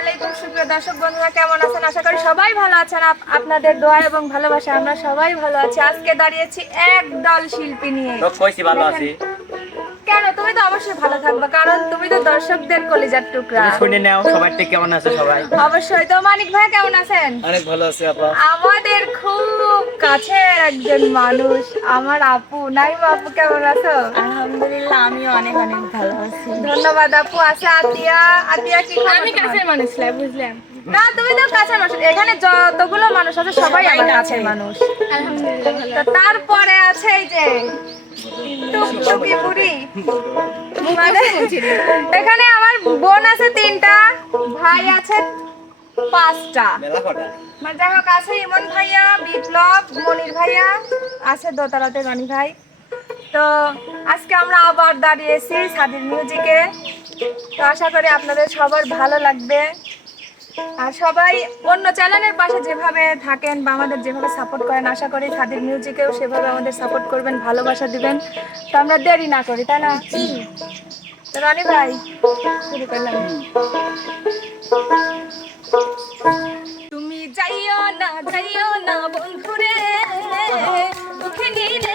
আলাইকুম সুপ্রিয় দর্শক বন্ধুরা কেমন আছেন? আশা করি সবাই ভালো আছেন। আপনাদের দোয়া এবং ভালোবাসা আমরা সবাই ভালো আছি। আজকে দাঁড়িয়েছি একদল শিল্পী নিয়ে। কইছি ভালো আছি। কেন? তুমি তো অবশ্যই ভালো থাকবে কারণ তুমি তো দর্শকদের কলিজার টুকরা। শুনে নাও সবার থেকে কেমন আছে সবাই। অবশ্যই। তো মানিক ভাই কেমন আছেন? অনেক ভালো আছে আপা। আমাদের কাছের একজন মানুষ। আমার আপু। নাইম আপু কেমন আছো? আলহামদুলিল্লাহ আমি অনেক অনেক ভালো আছি। ধন্যবাদ আপু। আছে আতিয়া। আতিয়া কি আমি কাছের মানুষ লাই বুঝলাম। না তুমি তো কাছের মানুষ। এখানে যতগুলো মানুষ আছে সবাই আমার কাছের মানুষ। আলহামদুলিল্লাহ তো তারপরে আছে এই যে টুকটুকি বুড়ি। মানে এখানে আমার বোন আছে তিনটা ভাই আছে পাঁচটা। মানে যাই হোক আছে ইমন ভাইয়া বিপ্লব মনির ভাইয়া আছে দোতলাতে রনি ভাই। তো আজকে আমরা আবার দাঁড়িয়েছি স্বাধীন মিউজিকে। তো আশা করি আপনাদের সবার ভালো লাগবে। আর সবাই অন্য চ্যানেলের পাশে যেভাবে থাকেন বা আমাদের যেভাবে সাপোর্ট করেন আশা করি স্বাধীন মিউজিকেও সেভাবে আমাদের সাপোর্ট করবেন ভালোবাসা দিবেন। তো আমরা দেরি না করি তাই না? রনি ভাই শুরু করলাম। তুমি যাইও না যাইও না বন্ধুরে। দুঃখে নিলে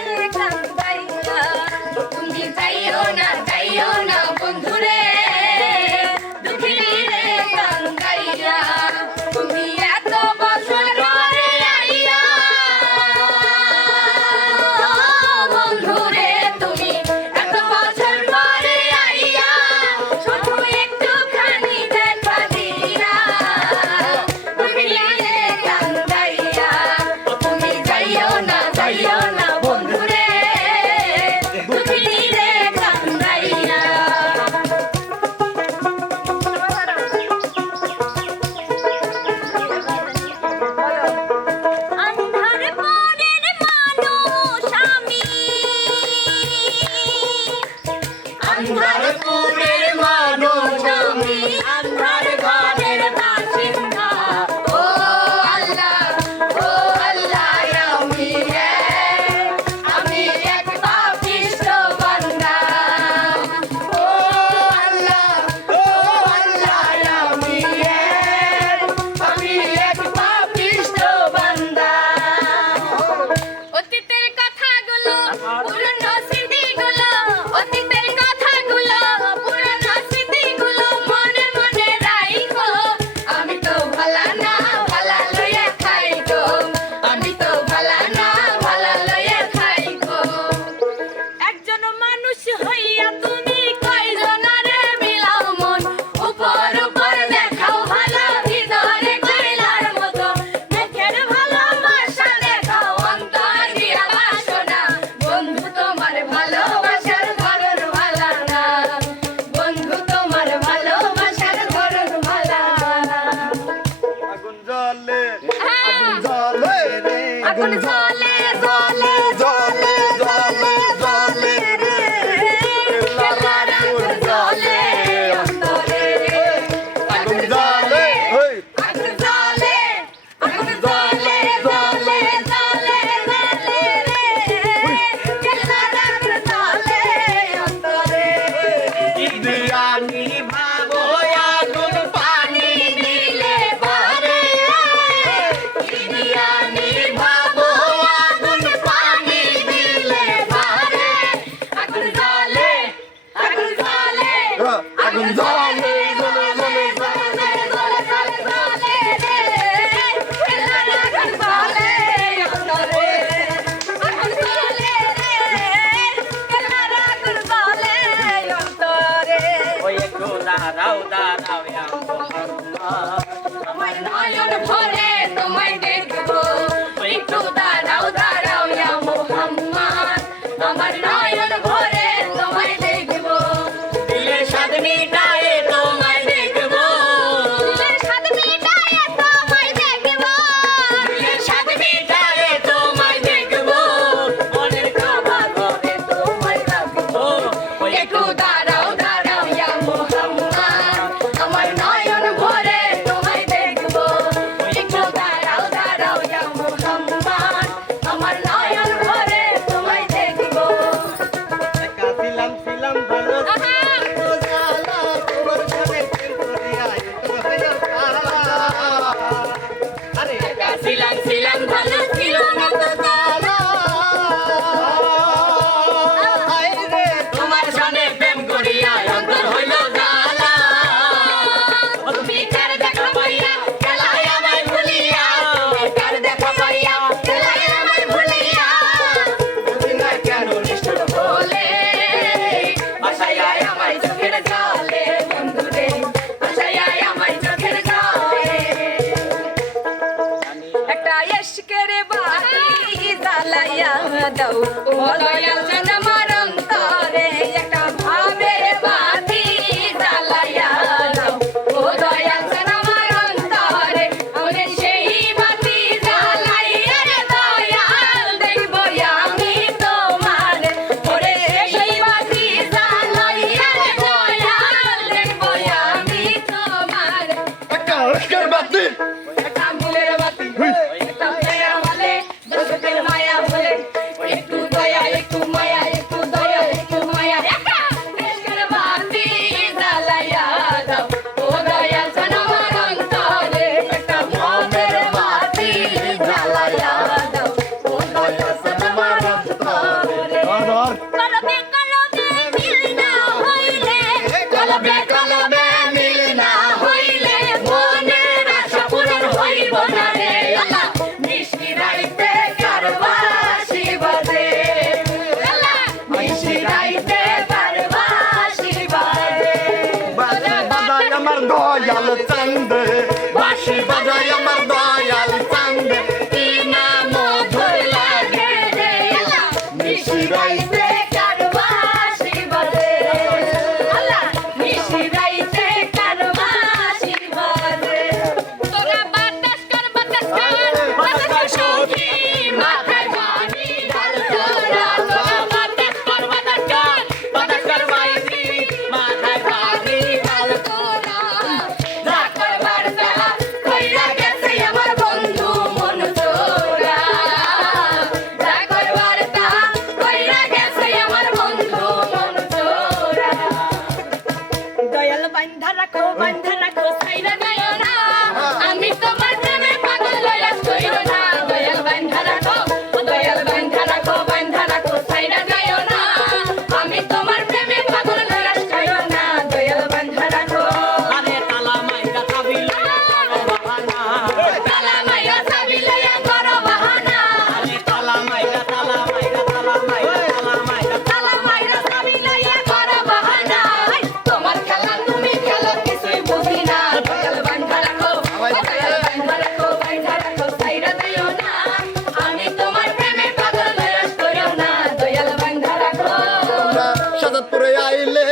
রে আগুন জ্বলে দাঁড়াও দাঁড়াও Alexander. করে আইলে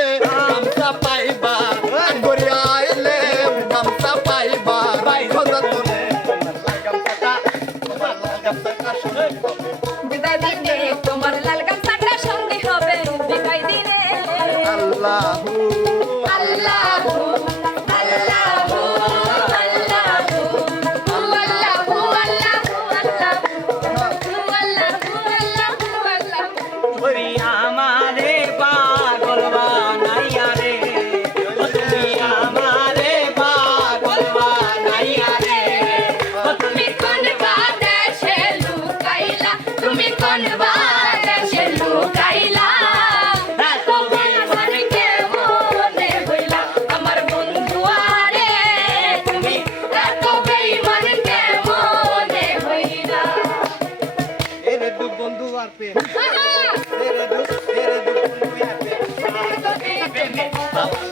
पे तेरे दुख तेरे दुख दुनिया पे तेरे दुख पे मैं बाबा